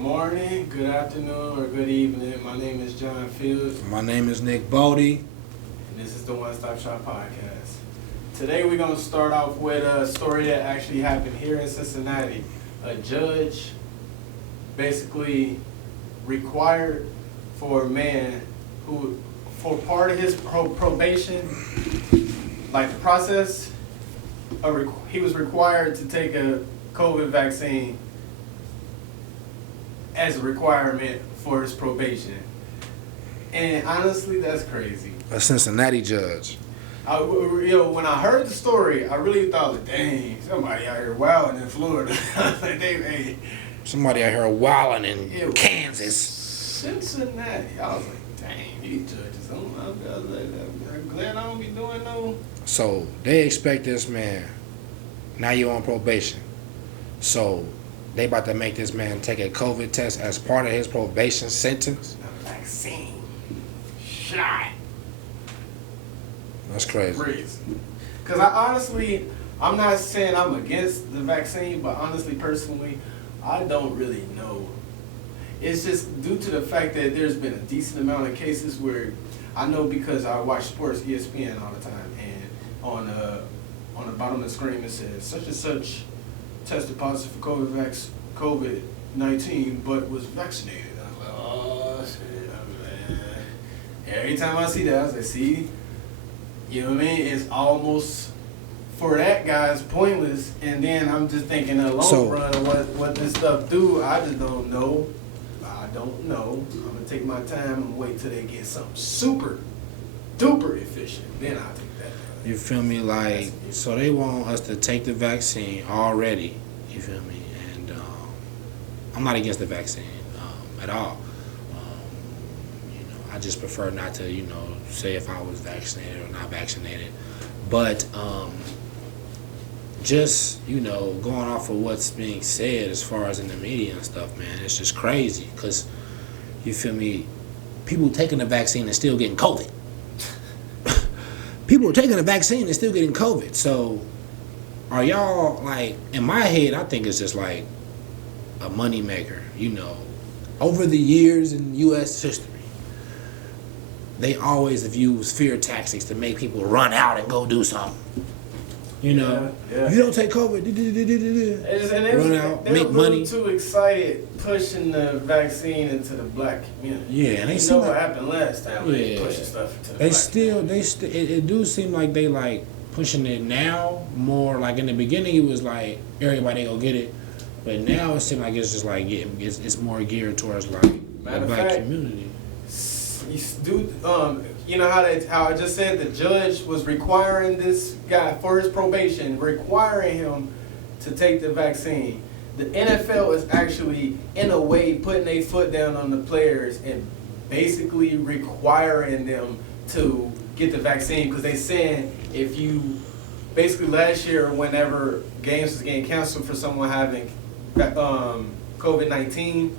morning, good afternoon, or good evening. My name is John Fields, My name is Nick Bodie. and this is the One Stop Shop Podcast. Today we're going to start off with a story that actually happened here in Cincinnati. A judge basically required for a man who, for part of his probation, like the process, he was required to take a COVID vaccine as a requirement for his probation. And honestly, that's crazy. A Cincinnati judge. When I heard the story, I really thought, like, dang, somebody out here wilding in Florida. Somebody out here wilding in It was Kansas. Cincinnati. I was like, dang, these judges. I'm glad I don't be doing no. So they expect this man. Now you on probation. So they about to make this man take a COVID test as part of his probation sentence. A vaccine. Shot. That's crazy. Because I'm not saying I'm against the vaccine, but honestly, personally, I don't really know. It's just due to the fact that there's been a decent amount of cases where I know, because I watch sports, ESPN all the time, and on the bottom of the screen it says such and such tested positive for COVID-19, but was vaccinated. I was like, oh shit, man. Every time I see that, I was like, see, you know what I mean? It's almost, for that guy, it's pointless. And then I'm just thinking in the long run of what this stuff do. I just don't know. I don't know. I'm gonna take my time and wait till they get something super duper efficient. Then I'll take that. You feel me? Like, so they want us to take the vaccine already. You feel me? And I'm not against the vaccine at all. I just prefer not to, say if I was vaccinated or not vaccinated. But just, going off of what's being said as far as in the media and stuff, man, it's just crazy. Because, you feel me, people taking the vaccine and still getting COVID. People are taking the vaccine and still getting COVID. So, are y'all, like, in my head, I think it's just like a moneymaker, Over the years in U.S. history, they always have used fear tactics to make people run out and go do something. Yeah. If you don't take COVID, run out, make money. Too excited pushing the vaccine into the black community. Yeah, and they know what happened last time when they pushing stuff into the black community. It do seem like they like pushing it now more. Like in the beginning, it was like everybody go get it, but now it seems like it's just like it's more geared towards like the black community. You know how I just said the judge was requiring this guy for his probation, requiring him to take the vaccine. The NFL is actually, in a way, putting their foot down on the players and basically requiring them to get the vaccine, because they saying if you, basically last year whenever games was getting canceled for someone having COVID-19,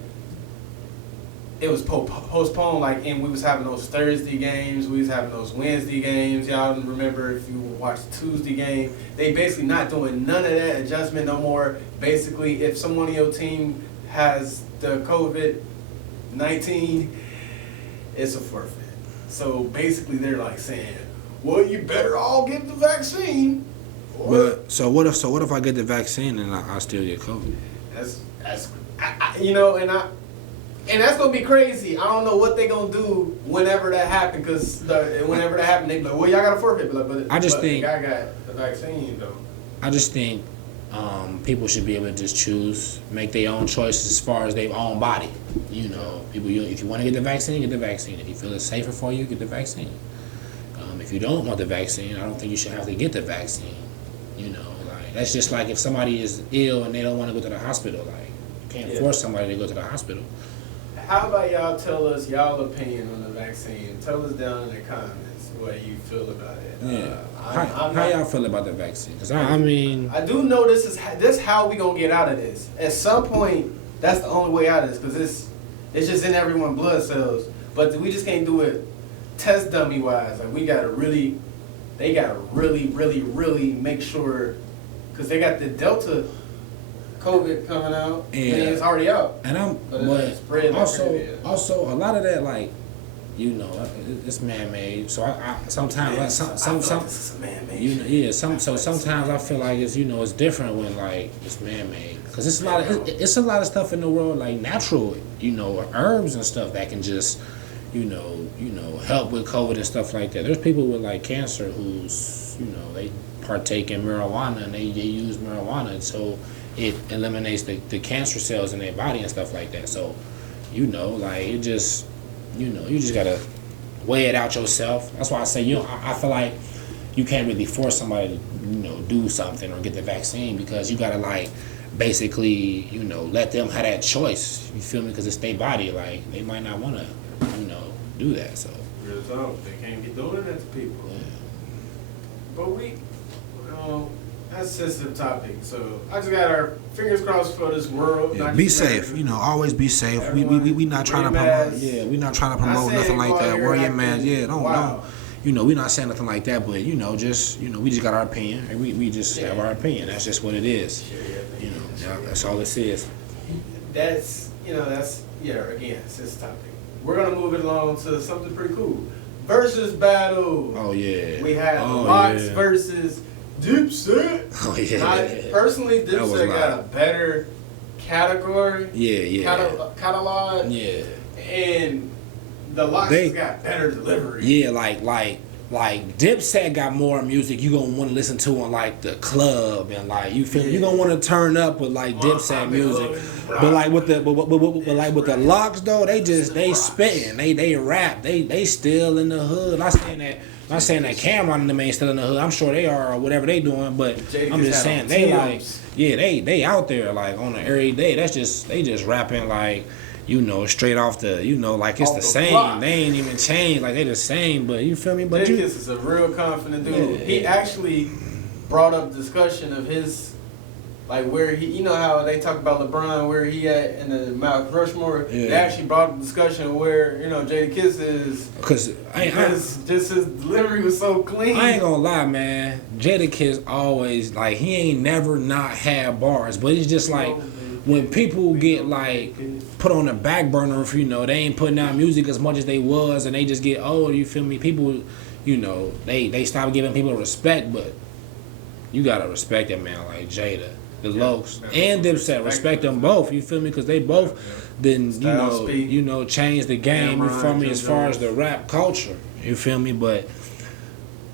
it was postponed, and we was having those Thursday games, we was having those Wednesday games. Y'all remember if you watched the Tuesday game, they basically not doing none of that adjustment no more. Basically, if someone on your team has the COVID-19, it's a forfeit. So basically, they're like saying, well, you better all get the vaccine. But so what if I get the vaccine and I still get COVID? And that's gonna be crazy. I don't know what they gonna do whenever that happens, because whenever that happens, they be like, well, y'all got a forfeit. But the guy got the vaccine though. I just think people should be able to just choose, make their own choices as far as their own body. People, if you want to get the vaccine, get the vaccine. If you feel it's safer for you, get the vaccine. If you don't want the vaccine, I don't think you should have to get the vaccine. That's just like if somebody is ill and they don't want to go to the hospital. Like, you can't force somebody to go to the hospital. How about y'all tell us y'all opinion on the vaccine? Tell us down in the comments what you feel about it. Yeah. How y'all feel about the vaccine? Because I do know this how we gonna get out of this. At some point, that's the only way out of this, because it's just in everyone's blood cells. But we just can't do it test dummy wise. Like, they gotta really, really make sure, because they got the Delta COVID coming out. Yeah. And it's already out. And But it's spread like crazy. also a lot of that, like, you know, it's man-made. So I sometimes Man, like some this is a man-made you know, shit. yeah, sometimes I feel like it's, you know, it's different when like it's man-made, because it's a lot of stuff in the world like natural, you know, herbs and stuff that can just, you know, help with COVID and stuff like that. There's people with like cancer who's, you know, they partake in marijuana and they use marijuana so it eliminates the cancer cells in their body and stuff like that. So, you know, like it just, you know, you just gotta weigh it out yourself. That's why I say, you know, I feel like you can't really force somebody to, you know, do something or get the vaccine, because you gotta like basically, you know, let them have that choice. You feel me? Because it's their body. Like they might not want to, you know, do that. So Real talk, they can't be doing that to people. yeah. But we, that's a sensitive topic. So I just got our fingers crossed for this world. Yeah, not be just safe. America. You know, always be safe. Everyone, We not trying to wear promote. masks. Yeah, we not trying to Not promote saying nothing like go out that. here Wear your acting mask. Yeah, don't. wild. You know, we not saying nothing like that. But you know, just, you know, we just got our opinion. And we just have our opinion. That's just what it is. You know, that's all it is. That's, you know, that's, yeah, again, it's this topic. We're going to move it along to something pretty cool. Versus battle. Oh yeah. We had oh, Locks yeah. versus Dipset. Oh yeah. Personally, That was Dipset got a live. better category. Yeah. Catalog. Yeah. And the Locks has got better delivery. Yeah, like Dipset got more music you gonna want to listen to in like the club, and like you feel you gonna want to turn up with like Dipset music. But like with the Locks though, they spitting, they rap, they still in the hood. Not saying that Cameron and them ain't still in the hood. I'm sure they are or whatever they doing, but I'm just saying they like, yeah, they out there like on the every day. They just rapping like, you know, straight off the, you know, like it's the same. Block. They ain't even changed. Like they the same, but you feel me? But Jadakiss is a real confident dude. Yeah. He actually brought up discussion of his, like where he, you know how they talk about LeBron, where he at in the Mount Rushmore. Yeah. They actually brought up discussion of where, you know, Jadakiss is. because Just his delivery was so clean. I ain't gonna lie, man. Jadakiss always like he ain't never not had bars, but it's just like when people get like put on the back burner, if you know they ain't putting out music as much as they was, and they just get old. You feel me? People, you know, they stop giving people respect, but you gotta respect that man like Jada, the Lokes, and Dipset. Respect them both. You feel me? Because they both then you know change the game. You feel me? As far as the rap culture, you feel me? But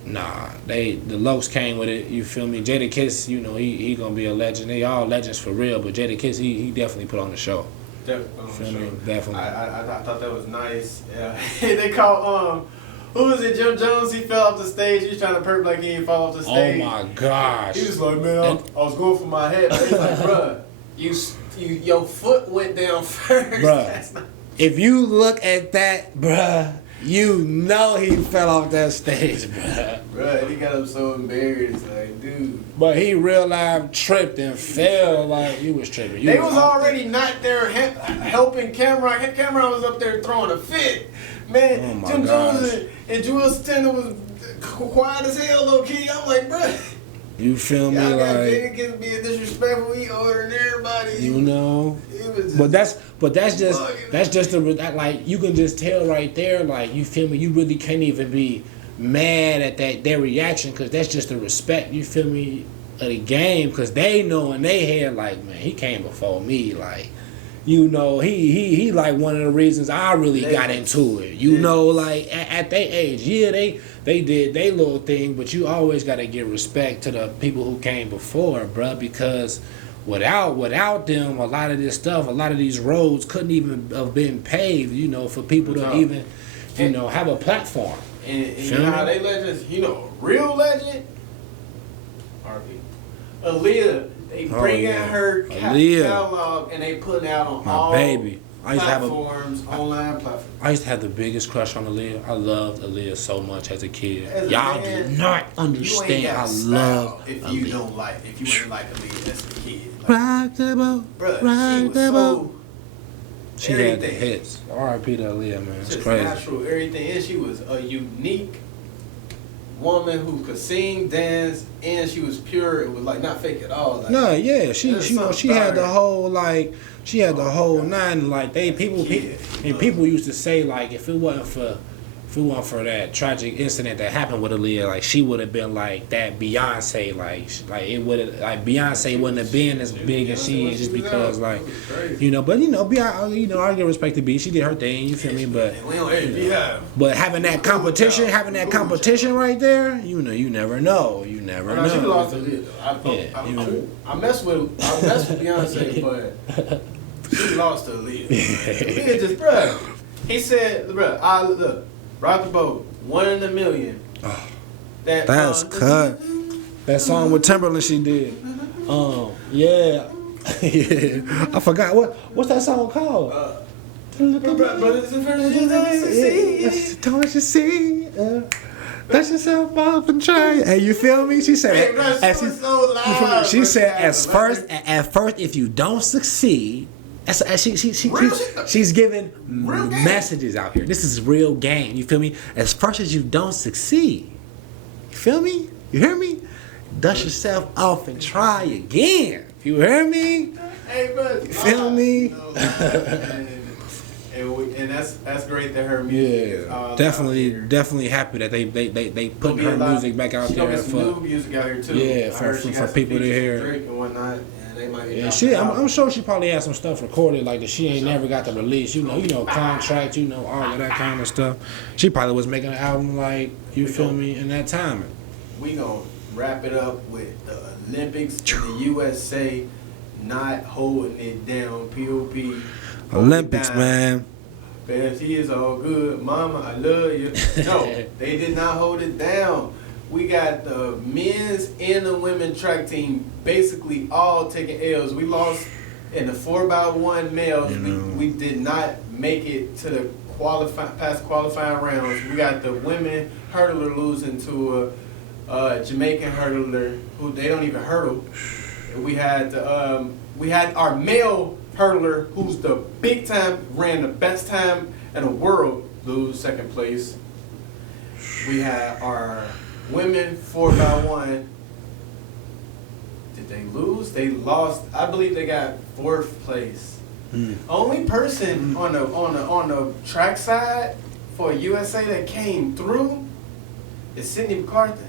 nah, the Lokes came with it. You feel me? Jadakiss, you know, he gonna be a legend. They all legends for real, but Jadakiss, he definitely put on the show. Definitely. Definitely. I thought that was nice. Yeah. They called who was it? Jim Jones. He fell off the stage. He was trying to perp like he didn't fall off the stage. Oh my gosh. He was like, man, I was going for my head. But he's like, bruh, your foot went down first. Bruh, if you look at that, bruh, you know he fell off that stage, bruh. Bruh, he got up so embarrassed, like, dude. But he real life tripped and fell like he was tripping. They was already not there helping Cameron. Cameron was up there throwing a fit. Man, Oh Jim my Jones gosh. and Jewel Stanton was quiet as hell, low key. I'm like, bruh. You feel me? Y'all got Like, Jadakiss being disrespectful. He ordering everybody. you know. It was just But that's just like you can just tell right there. Like you feel me? You really can't even be mad at their reaction, because that's just the respect. You feel me? Of the game, because they know in their head like, man, he came before me. Like, you know, he like one of the reasons I really got into it. You know, like at their age, yeah, they did their little thing, but you always got to give respect to the people who came before, bruh, because without them, a lot of this stuff, a lot of these roads couldn't even have been paved, you know, for people to even, you know, have a platform. And you know how they legends, you know, real legend, RP. Aaliyah, they bring in her catalog and they putting out on all baby. platforms, online platforms. I used to have the biggest crush on Aaliyah. I loved Aaliyah so much as a kid. As a Y'all man, do not You understand. ain't got I style love if you Aaliyah. don't like, if you ain't like Aaliyah as a kid. Like, Rock the boat, bruh, rock she was the boat. so She had the everything. hits. R.I.P. to Aaliyah, man. It's just crazy. natural, everything. And she was a unique woman who could sing, dance, and she was pure. It was like not fake at all. Like, No, yeah, she had the her. whole like she had the whole nine. Like people used to say like if it wasn't for that tragic incident that happened with Aaliyah, like she would have been like that Beyonce, like it would have like Beyonce wouldn't have been as big as she is just because like you know, but you know, Beyonce, I give respect to B, she did her thing, you feel me, but but having that competition right there, you know, you never know. She lost Aaliyah. I mess with Beyonce, but she lost to Aaliyah. Aaliyah just, bruh. He said, bruh, look. Rock the boat, 1 in a million. Oh, that's cut. That song with Timberland she did. Yeah. Yeah. I forgot what's that song called? Brothers and friends, don't you see? Let yourself up and try. Hey, you feel me? She said. She said, at first, if you don't succeed. She's giving messages out here. This is real game. You feel me? As first as you don't succeed, you feel me? You hear me? Dust yourself off and try again. You hear me? Hey, bro. You feel me? And that's great that her music. Yeah, definitely happy that they putting her music back out there for new music out here too. Yeah, for people to hear. Drake and whatnot. Yeah, I'm sure she probably had some stuff recorded like that she ain't never got to release. You know, contract, all of that kind of stuff. She probably was making an album like, you feel me, in that time. We gonna wrap it up with the Olympics, the USA not holding it down. POP. Olympics, man. She is all good. Mama, I love you. No, they did not hold it down. We got the men's and the women's track team basically all taking L's. We lost in the 4x1 males. We did not make it to the past qualifying rounds. We got the women hurdler losing to a Jamaican hurdler who they don't even hurdle. And we had our male hurdler who's the big time, ran the best time in the world, lose second place. We had our women 4x1. Did they lose? They lost. I believe they got 4th place. Only person on the track side for USA that came through is Sydney McCarthy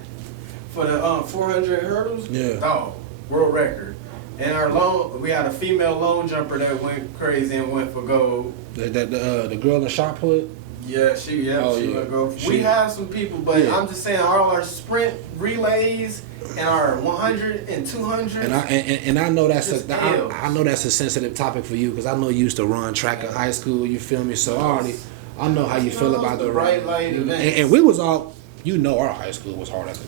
for the 400 hurdles. Yeah. Oh, world record. And we had a female lone jumper that went crazy and went for gold. The girl in shot put. Yeah, she went gold. We have some people, but I'm just saying all our sprint relays and our 100 and 200. And I know that's I know that's a sensitive topic for you because I know you used to run track in high school. You feel me? So I know how you feel about the bright light events. And we was all. Our high school was hard as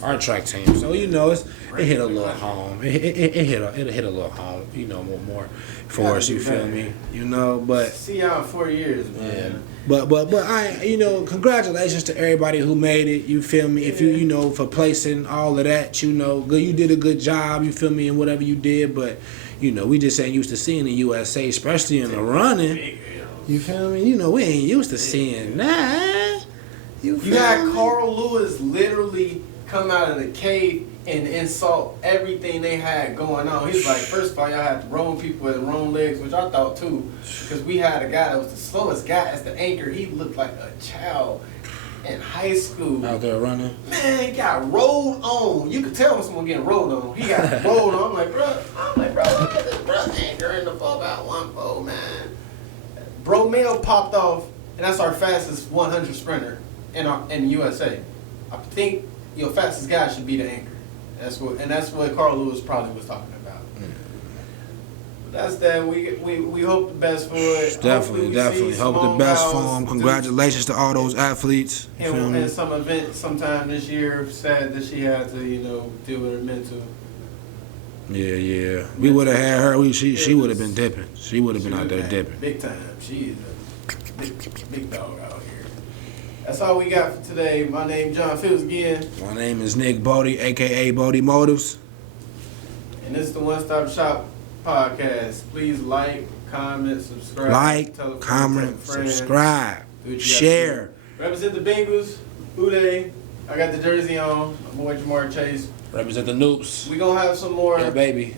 our track team. So it hit a little home. It hit a little home. More for us. You feel me? But see y'all in 4 years, man. Yeah. But congratulations to everybody who made it. You feel me? If you for placing all of that, good. You did a good job. You feel me? And whatever you did, but we just ain't used to seeing the USA, especially in the running. You feel me? We ain't used to seeing that. You had Carl Lewis literally come out of the cave and insult everything they had going on. He's like, first of all, y'all had the wrong people with the wrong legs, which I thought too, because we had a guy that was the slowest guy as the anchor. He looked like a child in high school. Out there running? Man, he got rolled on. You could tell when someone getting rolled on. He got rolled on. I'm like, bro, look at this bro anchor in the 4x1 pole, man. Bro Mail popped off, and that's our fastest 100 sprinter. In USA, I think your fastest guy should be the anchor. That's what Carl Lewis probably was talking about. But that's that. We hope the best for it. Definitely hope the best for him. Congratulations to all those athletes. And some event sometime this year. Sad that she had to deal with her mental. Yeah. We would have had her. She would have been dipping. She would have been out there dipping. Big time. She is a big dog out here. That's all we got for today. My name is John Fields again. My name is Nick Bodie, a.k.a. Bodie Motives. And this is the One Stop Shop podcast. Please like, comment, subscribe. Comment, subscribe, share. Represent the Bengals. Who they? I got the jersey on. My boy Jamar Chase. Represent the Noops. We gonna have some more. Yeah, baby.